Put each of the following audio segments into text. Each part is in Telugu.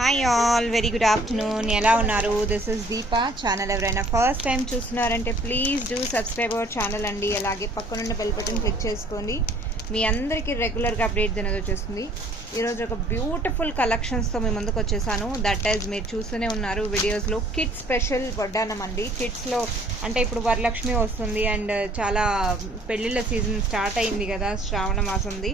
Hi all, very good afternoon. ఎలా ఉన్నారు? This is Deepa. ఛానల్ ఎవరైనా ఫస్ట్ టైం చూస్తున్నారంటే please do subscribe our channel అండి. అలాగే పక్కనున్న బెల్ బటన్ క్లిక్ చేసుకోండి. మీ అందరికీ రెగ్యులర్గా అప్డేట్ అనేది వచ్చేస్తుంది. ఈరోజు ఒక బ్యూటిఫుల్ కలెక్షన్స్తో మీ ముందుకు వచ్చేసాను. దట్ ఈజ్ మీరు చూస్తూనే ఉన్నారు వీడియోస్లో. కిడ్స్ స్పెషల్ వడ్డానం అండి. కిడ్స్లో అంటే ఇప్పుడు వరలక్ష్మి వస్తుంది అండ్ చాలా పెళ్ళిళ్ళ సీజన్ స్టార్ట్ అయింది కదా, శ్రావణ మాసంది.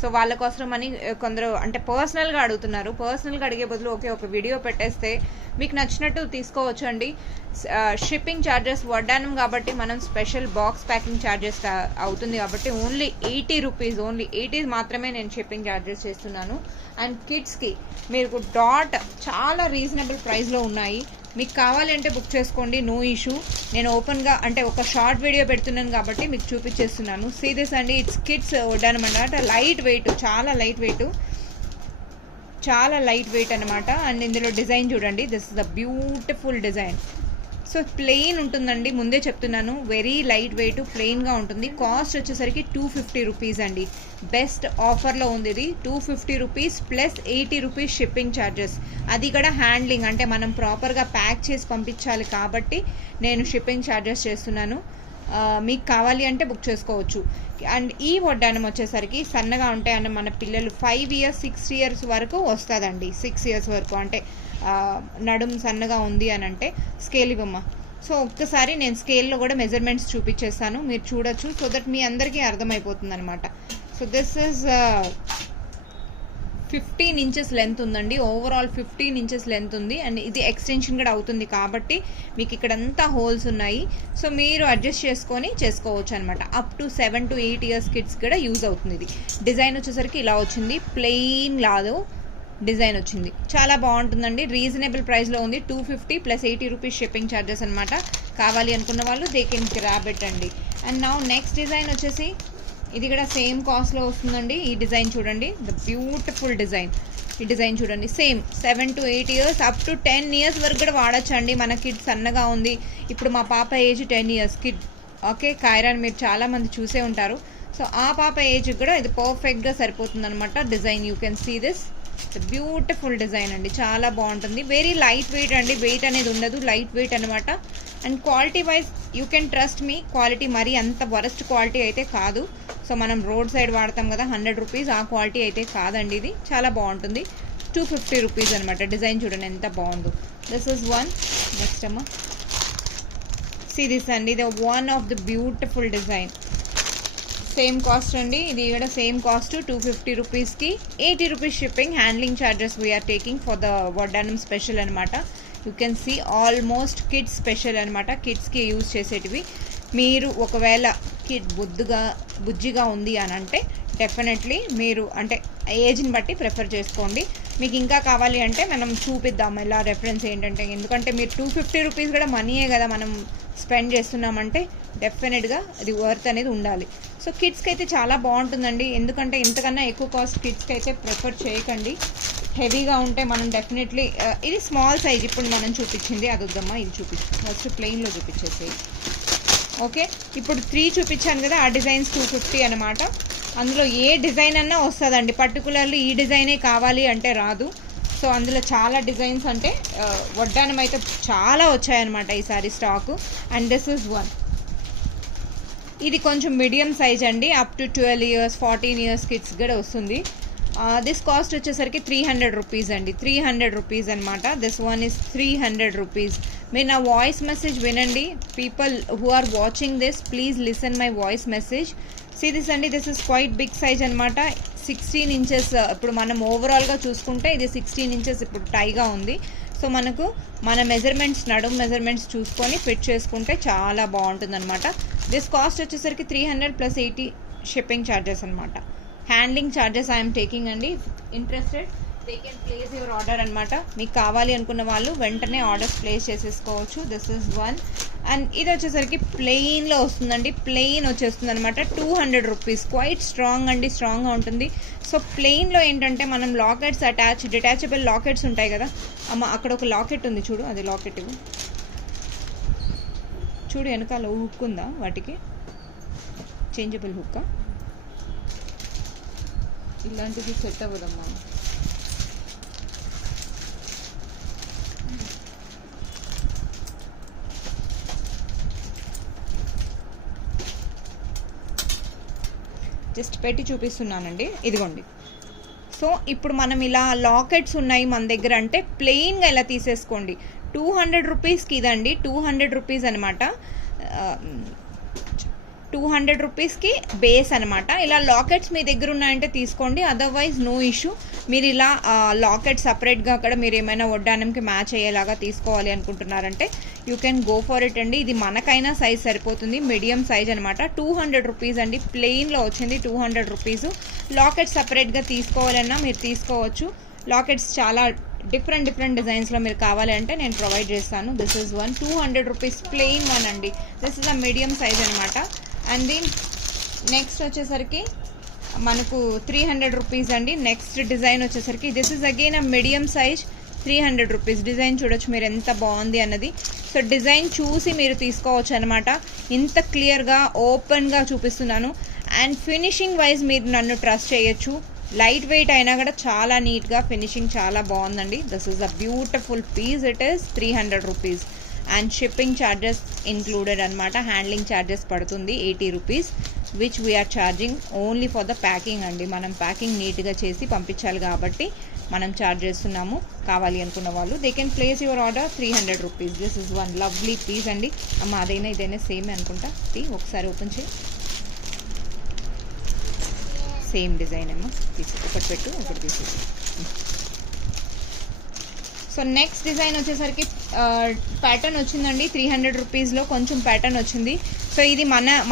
సో వాళ్ళ కోసం అని కొందరు అంటే పర్సనల్గా అడుగుతున్నారు. పర్సనల్గా అడిగే బదులు ఒక వీడియో పెట్టేస్తే మీకు నచ్చినట్టు తీసుకోవచ్చు అండి. షిప్పింగ్ ఛార్జెస్ వడ్డానం కాబట్టి మనం స్పెషల్ బాక్స్ ప్యాకింగ్ ఛార్జెస్ అవుతుంది కాబట్టి ఓన్లీ 80 రూపీస్, ఓన్లీ 80 మాత్రమే నేను షిప్పింగ్ ఛార్జెస్ చేస్తున్నాను. అండ్ కిడ్స్కి మీకు డాట్ చాలా రీజనబుల్ ప్రైస్లో ఉన్నాయి. మీకు కావాలి అంటే బుక్ చేసుకోండి, నో ఇష్యూ. నేను ఓపెన్గా అంటే ఒక షార్ట్ వీడియో పెడుతున్నాను కాబట్టి మీకు చూపించేస్తున్నాను. సీ దిస్ అండి, ఇట్స్ కిడ్స్ వడ్డానం అన్నమాట. లైట్ వెయిట్, చాలా లైట్ వెయిట్ అనమాట. అండ్ ఇందులో డిజైన్ చూడండి, this is the beautiful design. So plain ఉంటుందండి, ముందే చెప్తున్నాను. వెరీ లైట్ వెయిట్, ప్లెయిన్గా ఉంటుంది. కాస్ట్ వచ్చేసరికి 250 రూపీస్ అండి. బెస్ట్ ఆఫర్లో ఉంది ఇది. 250 rupees plus 80 rupees shipping charges. అది కూడా హ్యాండ్లింగ్ అంటే మనం ప్రాపర్గా ప్యాక్ చేసి పంపించాలి కాబట్టి నేను షిప్పింగ్ ఛార్జెస్ చేస్తున్నాను. మీకు కావాలి అంటే బుక్ చేసుకోవచ్చు. అండ్ ఈ వడ్డానం వచ్చేసరికి సన్నగా ఉంటాయన్న మన పిల్లలు 5 ఇయర్స్ 6 ఇయర్స్ వరకు వస్తుందండి. 6 ఇయర్స్ వరకు అంటే నడుము సన్నగా ఉంది అని అంటే స్కేల్ ఇవ్వమ్మా. సో ఒక్కసారి నేను స్కేల్లో కూడా మెజర్మెంట్స్ చూపించేస్తాను, మీరు చూడొచ్చు. సో దట్ మీ అందరికీ అర్థమైపోతుంది అనమాట. So this is 15 inches length ఉందండి. ఓవరాల్ 15 ఇంచెస్ లెంత్ ఉంది. అండ్ ఇది ఎక్స్టెన్షన్ కూడా అవుతుంది కాబట్టి మీకు ఇక్కడంతా హోల్స్ ఉన్నాయి. సో మీరు అడ్జస్ట్ చేసుకొని చేసుకోవచ్చు అనమాట. Up to 7 to 8 years kids కూడా యూజ్ అవుతుంది. ఇది డిజైన్ వచ్చేసరికి ఇలా వచ్చింది, ప్లెయిన్ లాదు డిజైన్ వచ్చింది. చాలా బాగుంటుందండి. రీజనబుల్ ప్రైస్లో ఉంది. 250 ప్లస్ 80 రూపీస్ షిప్పింగ్ ఛార్జెస్ అనమాట. కావాలి అనుకున్న వాళ్ళు దే కెన్ గ్రాబ్ ఇట్ అండి. అండ్ నౌ నెక్స్ట్ డిజైన్ వచ్చేసి ఇది కూడా సేమ్ కాస్ట్లో వస్తుందండి. ఈ డిజైన్ చూడండి, ద బ్యూటిఫుల్ డిజైన్. ఈ డిజైన్ చూడండి, same 7 to 8 years up to 10 years వరకు కూడా వాడచ్చు అండి. మన కిడ్ సన్నగా ఉంది. ఇప్పుడు మా పాప ఏజ్ 10 ఇయర్స్ కిడ్. ఓకే, కైరాన్ మీరు చాలామంది చూసే ఉంటారు. సో ఆ పాప ఏజ్కి కూడా ఇది పర్ఫెక్ట్గా సరిపోతుంది అనమాట. Design you can see this beautiful design అండి, చాలా బాగుంటుంది. వెరీ లైట్ వెయిట్ అండి, వెయిట్ అనేది ఉండదు, లైట్ వెయిట్ అనమాట. And quality wise you can trust me, quality మరీ అంత వరస్ట్ క్వాలిటీ అయితే కాదు. సో మనం రోడ్ సైడ్ వాడతాం కదా 100 రూపీస్, ఆ క్వాలిటీ అయితే కాదండి. ఇది చాలా బాగుంటుంది. 250 రూపీస్ అనమాట. డిజైన్ చూడండి ఎంత బాగుందో. This is one. నెక్స్ట్ అమ్మా, సీ దిస్ అండి, the one of the beautiful design. Same cost అండి, ఇది కూడా సేమ్ కాస్ట్ 250 రూపీస్కి 80 rupees shipping. Handling charges we are taking for the vaddanam special అనమాట. You can see almost kids special అనమాట. కిడ్స్కి యూజ్ చేసేటివి. మీరు ఒకవేళ కిడ్ బుజ్జిగా ఉంది అని అంటే డెఫినెట్లీ మీరు అంటే ఏజ్ని బట్టి ప్రిఫర్ చేసుకోండి. మీకు ఇంకా కావాలి అంటే మనం చూపిద్దాం ఎలా రెఫరెన్స్ ఏంటంటే, ఎందుకంటే మీరు 250 రూపీస్ కూడా మనీయే కదా మనం స్పెండ్ చేస్తున్నామంటే డెఫినెట్గా అది వర్త్ అనేది ఉండాలి. సో కిడ్స్కి అయితే చాలా బాగుంటుందండి. ఎందుకంటే ఇంతకన్నా ఎక్కువ కాస్ట్ కిడ్స్కి అయితే ప్రిఫర్ చేయకండి. హెవీగా ఉంటే మనం డెఫినెట్లీ ఇది స్మాల్ సైజ్ ఇప్పుడు మనం చూపించింది అది వద్దమ్మా, ఇది చూపించు ఫస్ట్ ప్లెయిన్లో చూపించేసేది. ఓకే, ఇప్పుడు 3 చూపించాను కదా, ఆ డిజైన్స్ 250 అనమాట. అందులో ఏ డిజైన్ అన్నా వస్తుందండి. పర్టికులర్లీ ఈ డిజైనే కావాలి అంటే రాదు. సో అందులో చాలా డిజైన్స్ అంటే వడ్డానం అయితే చాలా వచ్చాయన్నమాట ఈసారి stock. And this is one. ఇది కొంచెం మీడియం సైజ్ అండి, up to 12 years 14 years kids కూడా వస్తుంది. దిస్ కాస్ట్ వచ్చేసరికి 300 రూపీస్ అండి. 300 రూపీస్ అనమాట. This one is 300 rupees. మీరు నా వాయిస్ మెసేజ్ వినండి. People who are watching this please listen my voice message. See this అండి, this is quite big size అనమాట. 16 ఇంచెస్. ఇప్పుడు మనం ఓవరాల్గా చూసుకుంటే ఇది 16 ఇంచెస్ ఇప్పుడు టైగా ఉంది. సో మనకు మన మెజర్మెంట్స్, నడుము మెజర్మెంట్స్ చూసుకొని ఫిట్ చేసుకుంటే చాలా బాగుంటుంది అనమాట. దిస్ కాస్ట్ వచ్చేసరికి 300 ప్లస్ 80 షిప్పింగ్ ఛార్జెస్ అనమాట. హ్యాండ్లింగ్ ఛార్జెస్ ఐఎమ్ టేకింగ్ అండి. Interested they can place your order అనమాట. మీకు కావాలి అనుకున్న వాళ్ళు వెంటనే ఆర్డర్స్ ప్లేస్ చేసేసుకోవచ్చు. This is one. అండ్ ఇది వచ్చేసరికి ప్లెయిన్లో వస్తుందండి. ప్లెయిన్ వచ్చేస్తుంది అనమాట. 200 రూపీస్. క్వైట్ స్ట్రాంగ్ అండి, స్ట్రాంగ్గా ఉంటుంది. సో ప్లెయిన్లో ఏంటంటే మనం లాకెట్స్ డిటాచబుల్ లాకెట్స్ ఉంటాయి కదా అమ్మ, అక్కడ ఒక లాకెట్ ఉంది చూడు, అది లాకెట్ ఇవ్వు చూడు, వెనకాల హుక్ ఉందా వాటికి, చేంజబుల్ హుక్. ఇలాంటిది సెట్ అవ్వదమ్మా. జస్ట్ పెట్టి చూపిస్తున్నానండి, ఇదిగోండి. సో ఇప్పుడు మనం ఇలా లాకెట్స్ ఉన్నాయి మన దగ్గర అంటే ప్లెయిన్గా ఇలా తీసేసుకోండి. 200 రూపీస్కి ఇదండి, 200 రూపీస్ అనమాట, 200 రూపీస్కి బేస్ అనమాట. ఇలా లాకెట్స్ మీ దగ్గర ఉన్నాయంటే తీసుకోండి, అదర్వైజ్ నో ఇష్యూ. మీరు ఇలా లాకెట్ సపరేట్గా అక్కడ మీరు ఏమైనా వడ్డానంకి మ్యాచ్ అయ్యేలాగా తీసుకోవాలి అనుకుంటున్నారంటే you can go for it అండి. ఇది మనకైనా సైజ్ సరిపోతుంది, మీడియం సైజ్ అనమాట. 200 రూపీస్ అండి, ప్లెయిన్లో వచ్చింది 200 రూపీస్. లాకెట్ సపరేట్గా తీసుకోవాలన్నా మీరు తీసుకోవచ్చు. లాకెట్స్ చాలా డిఫరెంట్ డిజైన్స్లో మీరు కావాలి అంటే నేను ప్రొవైడ్ చేస్తాను. This is one 200 rupees plain one అండి. This is a medium size అనమాట. అండ్ దీని నెక్స్ట్ వచ్చేసరికి మనకు 300 రూపీస్ అండి. నెక్స్ట్ డిజైన్ వచ్చేసరికి this is again a medium size, 300 rupees. Design చూడొచ్చు మీరు ఎంత బాగుంది అన్నది. సో డిజైన్ చూసి మీరు తీసుకోవచ్చు అనమాట. ఇంత క్లియర్గా ఓపెన్గా చూపిస్తున్నాను. అండ్ ఫినిషింగ్ వైజ్ మీరు నన్ను ట్రస్ట్ చేయొచ్చు. లైట్ వెయిట్ అయినా కూడా చాలా నీట్గా ఫినిషింగ్ చాలా బాగుందండి. This is a beautiful piece. It is 300 rupees and shipping charges included అనమాట. హ్యాండ్లింగ్ ఛార్జెస్ పడుతుంది 80 rupees, which we're charging only for the packing అండి. మనం ప్యాకింగ్ నీట్గా చేసి పంపించాలి కాబట్టి మనం ఛార్జ్ చేస్తున్నాము. కావాలి అనుకున్న వాళ్ళు they can place your order 300 rupees. This is one lovely piece అండి. అమ్మ అదైనా ఇదైనా సేమ్ అనుకుంటా. ఒకసారి ఓపెన్ చేయి. సేమ్ డిజైన్ ఏమో తీసి ఒకటి పెట్టు, ఒకటి తీసేసి. సో నెక్స్ట్ డిజైన్ వచ్చేసరికి ప్యాటర్న్ వచ్చిందండి 300 రూపీస్లో కొంచెం ప్యాటర్న్ వచ్చింది. సో ఇది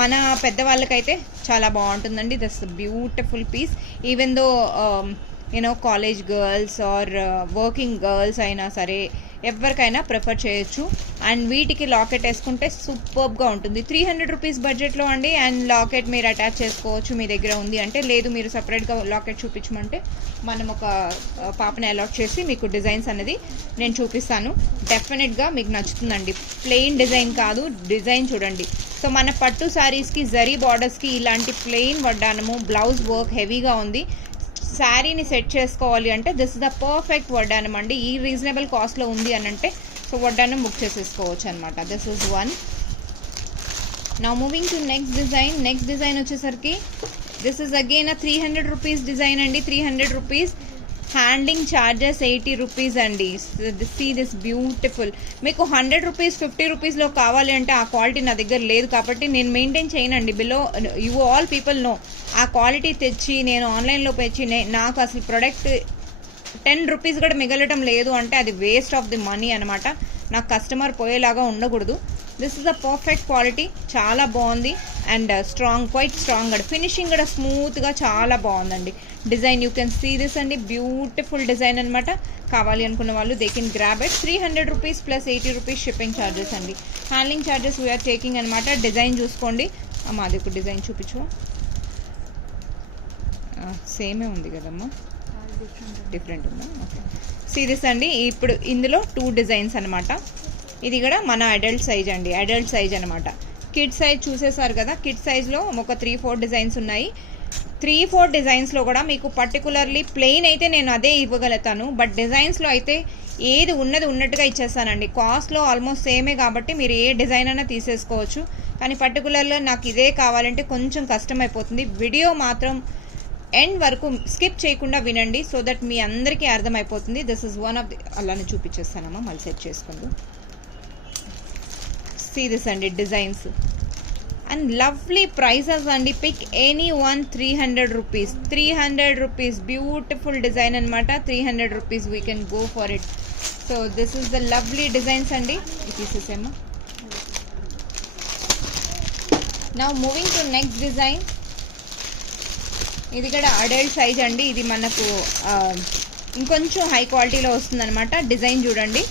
మన పెద్దవాళ్ళకైతే చాలా బాగుంటుందండి. That's beautiful piece. Even though you know college girls or working girls అయినా సరే ఎవరికైనా ప్రిఫర్ చేయొచ్చు. అండ్ వీటికి లాకెట్ వేసుకుంటే సూపర్గా ఉంటుంది. 300 రూపీస్ బడ్జెట్లో అండి. అండ్ లాకెట్ మీరు అటాచ్ చేసుకోవచ్చు మీ దగ్గర ఉంది అంటే. లేదు మీరు సపరేట్గా లాకెట్ చూపించమంటే మనం ఒక పాపని అలాట్ చేసి మీకు డిజైన్స్ అనేది నేను చూపిస్తాను. డెఫినెట్గా మీకు నచ్చుతుందండి. ప్లెయిన్ డిజైన్ కాదు, డిజైన్ చూడండి. సో మన పట్టు శారీస్కి జరీ బార్డర్స్కి ఇలాంటి ప్లెయిన్ వడ్డానము, బ్లౌజ్ వర్క్ హెవీగా ఉంది. శారీని సెట్ చేసుకోవాలి అంటే దిస్ ఇస్ ద పర్ఫెక్ట్ వడ్డానం అండి. ఈ రీజనబుల్ కాస్ట్లో ఉంది అని అంటే సో వడ్డానం బుక్ చేసేసుకోవచ్చు అనమాట. This is one. Now moving to next design. Next design వచ్చేసరికి this is again 300 rupees design అండి. 300 రూపీస్. హ్యాండ్లింగ్ ఛార్జెస్ 80 రూపీస్ అండి. See this beautiful. మీకు 100 రూపీస్ 50 రూపీస్లో కావాలి అంటే ఆ క్వాలిటీ నా దగ్గర లేదు కాబట్టి నేను మెయింటైన్ చేయనండి. Below you all people know a quality తెచ్చి నేను ఆన్లైన్లో తెచ్చి నాకు అసలు ప్రొడక్ట్ 10 రూపీస్ కూడా మిగలటం లేదు అంటే అది వేస్ట్ ఆఫ్ ది మనీ అనమాట. నాకు కస్టమర్ పోయేలాగా ఉండకూడదు. This is the perfect quality. చాలా బాగుంది and strong, quite strong. Finishing కూడా స్మూత్గా చాలా బాగుందండి. Design you can see this అండి. బ్యూటిఫుల్ డిజైన్ అనమాట. కావాలి అనుకున్న వాళ్ళు they can grab it. 300 rupees plus 80 rupees shipping charges అండి. హ్యాండ్లింగ్ ఛార్జెస్ వీఆర్ టేకింగ్ అనమాట. డిజైన్ చూసుకోండి. మాది ఒక డిజైన్ చూపించు. సేమే ఉంది కదమ్మా, డిఫరెంట్ ఉందా? ఓకే. సీరియస్ అండి. ఇప్పుడు ఇందులో 2 డిజైన్స్ అనమాట. ఇది కూడా మన అడల్ట్ సైజ్ అండి, అడల్ట్ సైజ్ అనమాట. కిడ్ సైజ్ చూసేసారు కదా. కిడ్ సైజ్లో ఒక 3-4 డిజైన్స్ ఉన్నాయి. 3-4 డిజైన్స్లో కూడా మీకు పర్టికులర్లీ ప్లెయిన్ అయితే నేను అదే ఇవ్వగలుగుతాను. బట్ డిజైన్స్లో అయితే ఏది ఉన్నది ఉన్నట్టుగా ఇచ్చేస్తానండి. కాస్ట్లో ఆల్మోస్ట్ సేమే కాబట్టి మీరు ఏ డిజైన్ అయినా తీసేసుకోవచ్చు. కానీ పర్టికులర్గా నాకు ఇదే కావాలంటే కొంచెం కష్టం అయిపోతుంది. వీడియో మాత్రం ఎండ్ వరకు స్కిప్ చేయకుండా వినండి సో దట్ మీ అందరికీ అర్థమైపోతుంది. This is one of the. అలానే చూపించేస్తానమ్మా, మళ్ళీ సెట్ చేసుకుందు. సీ దిస్ అండి డిజైన్స్ అండ్ లవ్లీ ప్రైసెస్ అండి. Pick any one. 300 rupees, 300 rupees. Beautiful design అనమాట. 300 rupees we can go for it. So this is the lovely designs అండి. తీసేసేమా. Now moving to next design. ఇది కూడా అడల్ట్ సైజ్ అండి. ఇది మనకు ఇంకొంచెం హై క్వాలిటీలో వస్తుంది అనమాట. డిజైన్ చూడండి.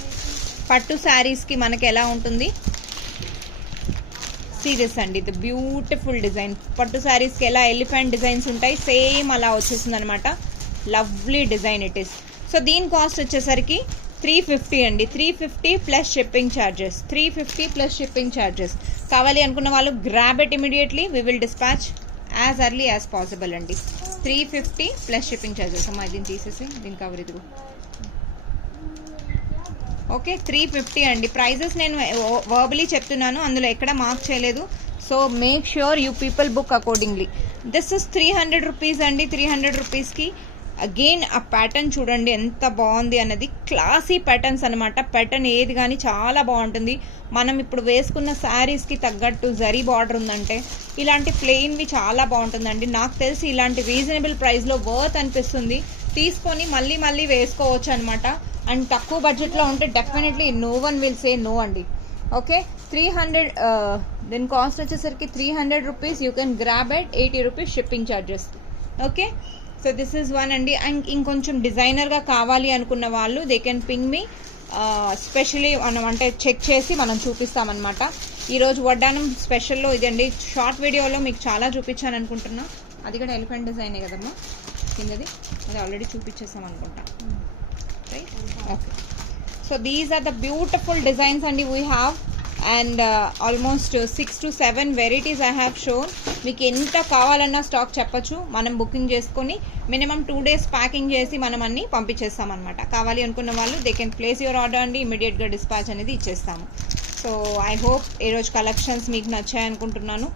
పట్టు శారీస్కి మనకి ఎలా ఉంటుంది సీరియస్ అండి. ఇది బ్యూటిఫుల్ డిజైన్. పట్టు శారీస్కి ఎలా ఎలిఫెంట్ డిజైన్స్ ఉంటాయి సేమ్ అలా వచ్చేస్తుంది అనమాట. Lovely design it is. So దీని కాస్ట్ వచ్చేసరికి 350 అండి. 350 plus shipping charges. 350 plus shipping charges. కావాలి అనుకున్న వాళ్ళు grab it immediately. We will dispatch as early as possible అండి. 350 ప్లస్ షిప్పింగ్ ఛార్జెస్. అమ్మా దీన్ని తీసేసి దీని కవర్ ఇదిగో. ఓకే 350 అండి. ప్రైజెస్ నేను వర్బలీ చెప్తున్నాను, అందులో ఎక్కడ మార్క్ చేయలేదు. So make sure you people book accordingly. This is 300 rupees అండి. 300 రూపీస్కి అగైన్ ఆ ప్యాటర్న్ చూడండి ఎంత బాగుంది అన్నది. క్లాసీ ప్యాటర్న్స్ అనమాట. ప్యాటర్న్ ఏది కానీ చాలా బాగుంటుంది. మనం ఇప్పుడు వేసుకున్న శారీస్కి తగ్గట్టు జరీ బార్డర్ ఉందంటే ఇలాంటి ప్లెయిన్వి చాలా బాగుంటుందండి. నాకు తెలిసి ఇలాంటి రీజనబుల్ ప్రైస్లో వర్త్ అనిపిస్తుంది. తీసుకొని మళ్ళీ మళ్ళీ వేసుకోవచ్చు అనమాట. అండ్ తక్కువ బడ్జెట్లో ఉంటే definitely no one will say no అండి. ఓకే, 300 దీని కాస్ట్ వచ్చేసరికి 300 rupees. You can grab at 80 rupees shipping charges. Okay, so this is one అండి. అండ్ ఇంకొంచెం డిజైనర్గా కావాలి అనుకున్న వాళ్ళు they can ping me. Specially మనం అంటే చెక్ చేసి మనం చూపిస్తామన్నమాట. ఈరోజు వడ్డానం స్పెషల్లో ఇదండి. షార్ట్ వీడియోలో మీకు చాలా చూపించాను అనుకుంటున్నా. అది కూడా ఎలిఫెంట్ డిజైనే కదమ్మా కిందది. అది ఆల్రెడీ చూపించేసాం అనుకుంటా, right? Okay, so these are the beautiful designs అండి we have. And almost 6 to 7 varieties I have shown. మీకు ఎంత కావాలన్నా స్టాక్ చెప్పచ్చు. మనం బుకింగ్ చేసుకొని మినిమం 2 days ప్యాకింగ్ చేసి మనం అన్ని పంపించేస్తాం అనమాట. కావాలి అనుకున్న వాళ్ళు they can place your order అండి. ఇమీడియట్గా డిస్పాచ్ అనేది ఇచ్చేస్తాము. సో ఐ హోప్ ఈరోజు కలెక్షన్స్ మీకు నచ్చాయనుకుంటున్నాను.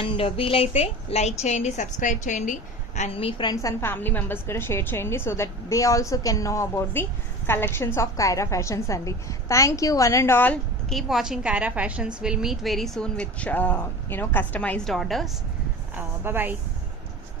అండ్ వీలైతే లైక్ చేయండి, సబ్స్క్రైబ్ చేయండి, and me friends and family members కూడా షేర్ చేయండి so that they also can know about the collections of Kyra Fashions andi. Thank you one and all. Keep watching Kyra Fashions. We'll meet very soon with customized orders. Bye bye.